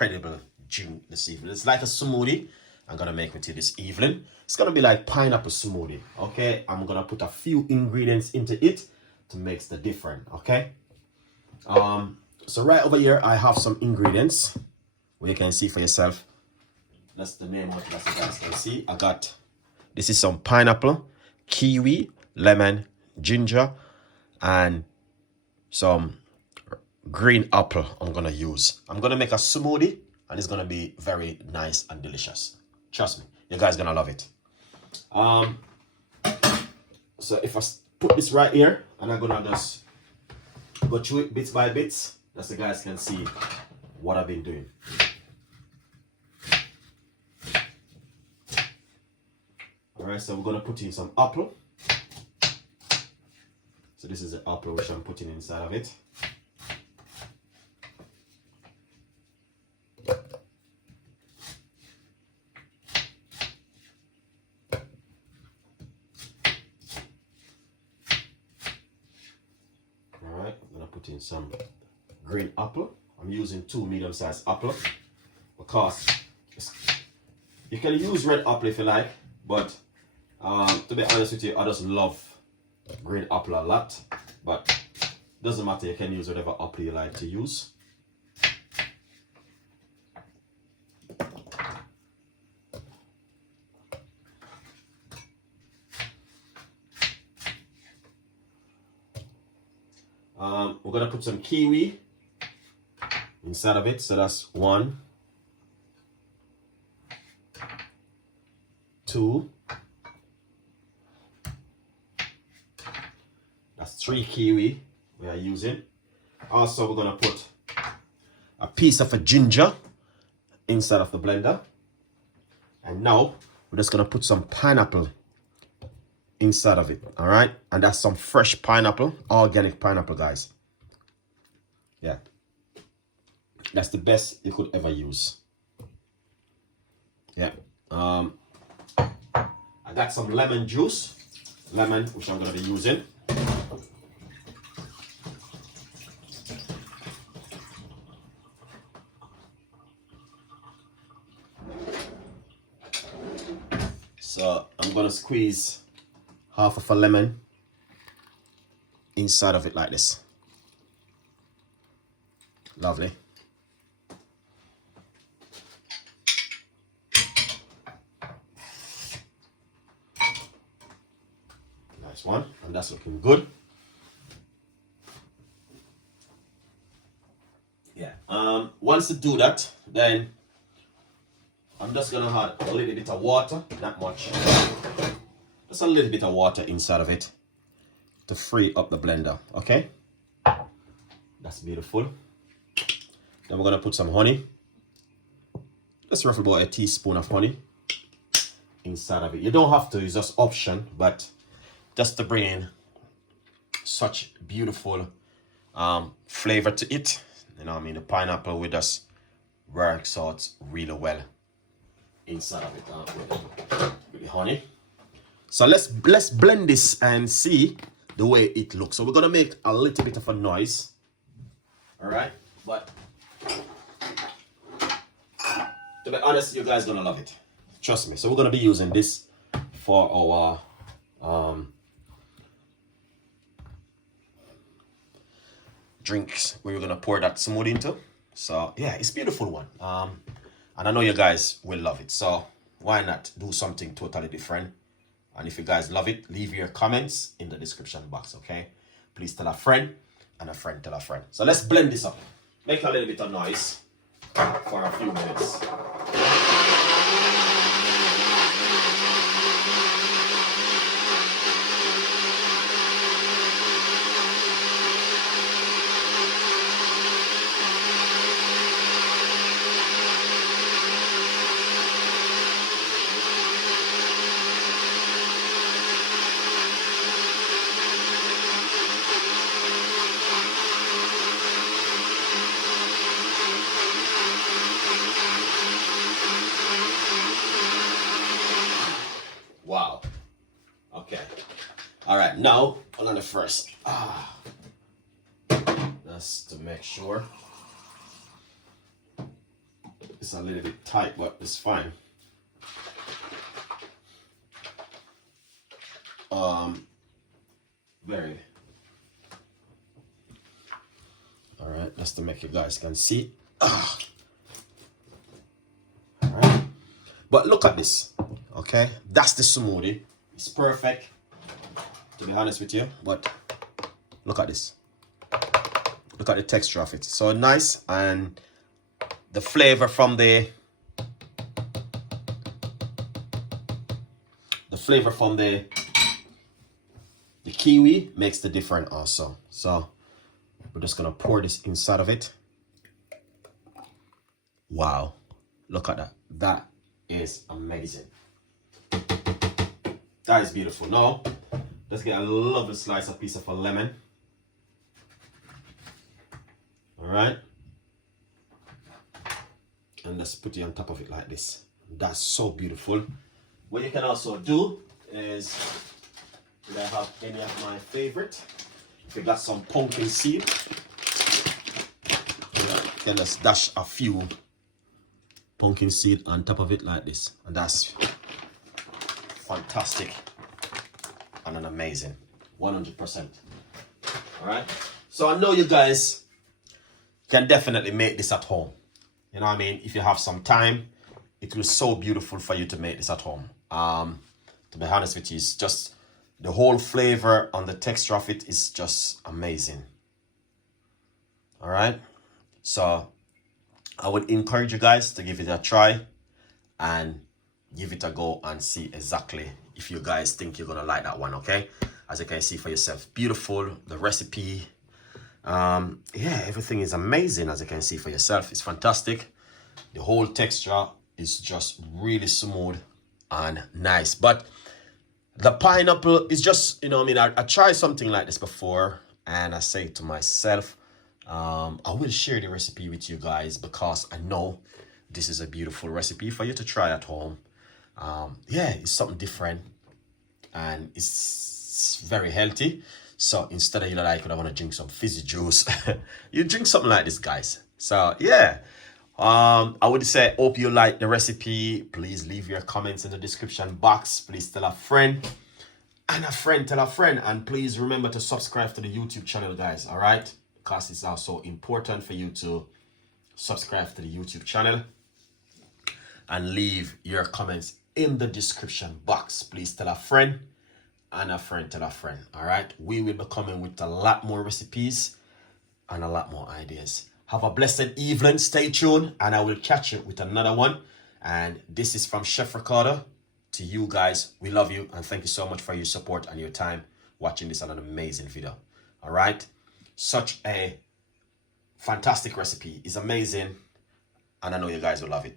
incredible drink this evening. It's like a smoothie I'm gonna make with you this evening. It's gonna be like pineapple smoothie. Okay, I'm gonna put a few ingredients into it to make the difference. Okay. So right over here I have some ingredients where you can see for yourself. That's the name of it, as you guys can see. I got, this is some pineapple, kiwi, lemon, ginger, and some green apple I'm gonna use. I'm gonna make a smoothie and it's gonna be very nice and delicious. Trust me, you guys gonna love it. So if I put this right here and I'm gonna just go through it bits by bits, that's so you guys can see what I've been doing. Alright, so we're gonna put in some apple. So this is the apple which I'm putting inside of it. Alright, I'm gonna put in some green apple. I'm using 2 medium-sized apples because you can use red apple if you like, but to be honest with you, I just love green apple a lot, but doesn't matter, you can use whatever apple you like to use. We're gonna put some kiwi inside of it, so that's 1, 2, that's 3 kiwi we are using. Also, we're gonna put a piece of a ginger inside of the blender, and now we're just gonna put some pineapple inside of it. All right, and that's some fresh pineapple, organic pineapple, guys. Yeah, that's the best you could ever use. Yeah. I got some lemon juice, which I'm gonna be using. So I'm gonna squeeze half of a lemon inside of it like this. Lovely. Nice one, and that's looking good. Yeah. Once you do that, then I'm just gonna add a little bit of water, not much. Just a little bit of water inside of it to free up the blender, okay? That's beautiful. Then we're gonna put some honey. Just roughly about a teaspoon of honey inside of it. You don't have to, it's just option, but just to bring in such beautiful flavor to it. You know what I mean? The pineapple with us works out really well inside of it with the honey. So let's blend this and see the way it looks. So we're gonna make a little bit of a noise. All right, but to be honest, you guys gonna love it. Trust me. So we're gonna be using this for our drinks where we're gonna pour that smoothie into. So yeah, it's a beautiful one. And I know you guys will love it. So why not do something totally different? And if you guys love it, leave your comments in the description box, okay? Please tell a friend, and a friend tell a friend. So let's blend this up. Make a little bit of noise for a few minutes. Wow. Okay. All right. Now, on the first. Just to make sure. It's a little bit tight, but it's fine. Very. All right, just to make you guys can see. All right, but look at this. Okay, that's the smoothie. It's perfect, to be honest with you. But look at this. Look at the texture of it. So nice, and the flavor from the kiwi makes the difference also. So we're just gonna pour this inside of it. Wow, look at that. That is amazing. That is beautiful. Now let's get a lovely slice of piece of a lemon. All right, and let's put it on top of it like this. That's so beautiful. What you can also do is, did I have any of my favorite? If you got some pumpkin seed, you can just dash a few pumpkin seed on top of it like this, and that's fantastic and an amazing 100%. All right, so I know you guys can definitely make this at home. You know what I mean? If you have some time, it will be so beautiful for you to make this at home. To be honest with you, it's just the whole flavor and the texture of it is just amazing. All right, so I would encourage you guys to give it a try and give it a go and see exactly if you guys think you're gonna like that one. Okay, as you can see for yourself, beautiful. The recipe, yeah, everything is amazing. As you can see for yourself, it's fantastic. The whole texture is just really smooth and nice. But the pineapple is just, you know, I mean, I tried something like this before, and I say to myself, I will share the recipe with you guys because I know this is a beautiful recipe for you to try at home. Yeah, it's something different and it's very healthy. So instead of, you know, like, I want to drink some fizzy juice, you drink something like this, guys. So yeah, I would say, hope you like the recipe. Please leave your comments in the description box. Please tell a friend, and a friend tell a friend, and please remember to subscribe to the YouTube channel, guys. All right, because it's also important for you to subscribe to the YouTube channel and leave your comments in the description box. Please tell a friend, and a friend tell a friend. All right, we will be coming with a lot more recipes and a lot more ideas. Have a blessed evening. Stay tuned, and I will catch you with another one. And this is from Chef Ricardo to you guys. We love you, and thank you so much for your support and your time watching this on an amazing video. All right, such a fantastic recipe. It's amazing, and I know you guys will love it.